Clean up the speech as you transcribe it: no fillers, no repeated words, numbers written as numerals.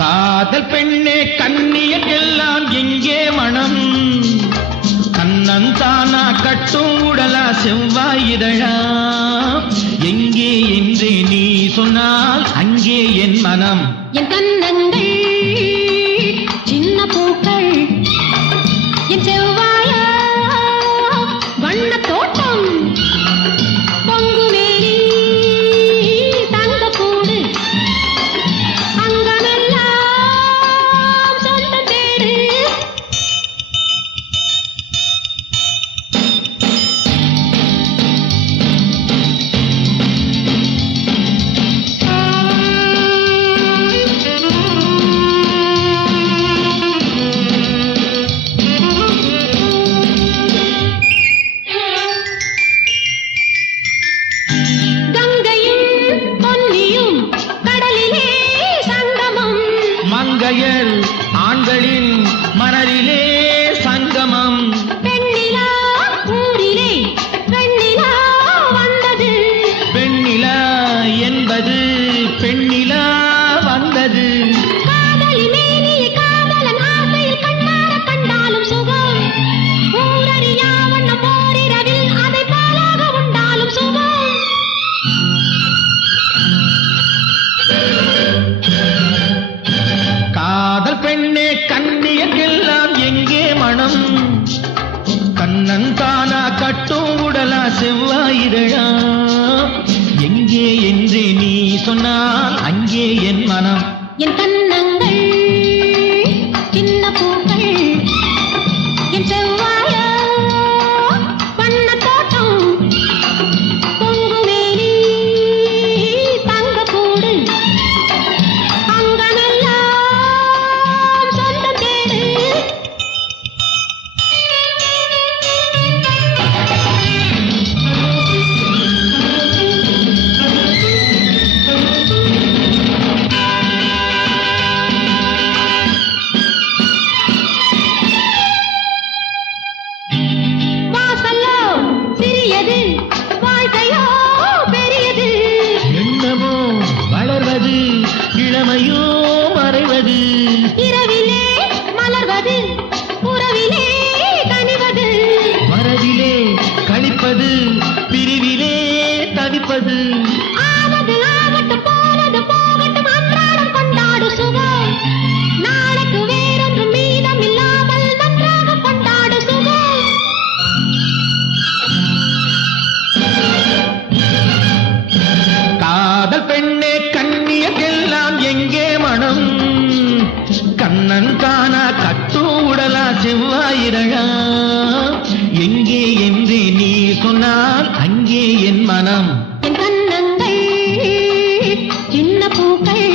காதல் பெண்ணே கண்ணியெல்லாம் எங்கே மனம் கண்ணன் தானா கட்டும் உடலா செவ்வாய் இதழா எங்கே என்று நீ சொன்னால் அங்கே என் மனம் என் கண்ணங்கள் சின்ன பூக்கள் என் செவ்வாயா வண்ண தோட்டம் பொங்குவேலி தங்கக்கூடு அங்கமெல்லாம் சொந்த தேடு மங்கையர் ஆண்களின் மணலிலே சங்கமம் பெண்ணிலா ஊரிலே பெண்ணிலா வந்தது பெண்ணிலா என்பது பெண்ணிலா வந்தது காதலி மேனியை காதலன் ஆசையில் கண்ணார கண்டாலும் சுகம் ஊரறியா வண்ண போரிரவில் அதை பாலாக உண்டாலும் சுகம் காதல் பெண்ணே கண்ணியெல்லாம் எங்கே மனம் கண்ணன் தானா கட்டும் உடலா செவ்வாயிதழா எங்கே என்று நீ சொன்னால் அங்கே என் மனம் என் கண்ணங்கள் சின்ன பூக்கள் என் செவ்வாயா வண்ண தோட்டம் பொங்குவேலி தங்கக்கூடு அங்கமெல்லாம் சொந்த தேடு வாசல்லோ சிறியது வாழ்க்கையோ பெரியது எண்ணமோ வளர்வது இளமையோ மறைவது இரவிலே மலர்வது உறவிலே கனிவது மரபிலே கழிப்பது பிரிவிலே தவிப்பது ஆவது ஆகட்டும் போனது போகட்டும் அன்றாடம் கொண்டாடு சுகம் நாளைக்கு வேறொன்றும் மீதம் இல்லாமல் நன்றாக கொண்டாடு சுகம் காதல் பெண்ணே கண்ணியெல்லாம் எங்கே மனம் கண்ணன் தானா கட்டும் உடலா செவ்வாயிரழா எங்கே என்று நீ சொன்னால் அங்கே என் மனம் என் கண்ணங்கள் சின்ன பூக்கள்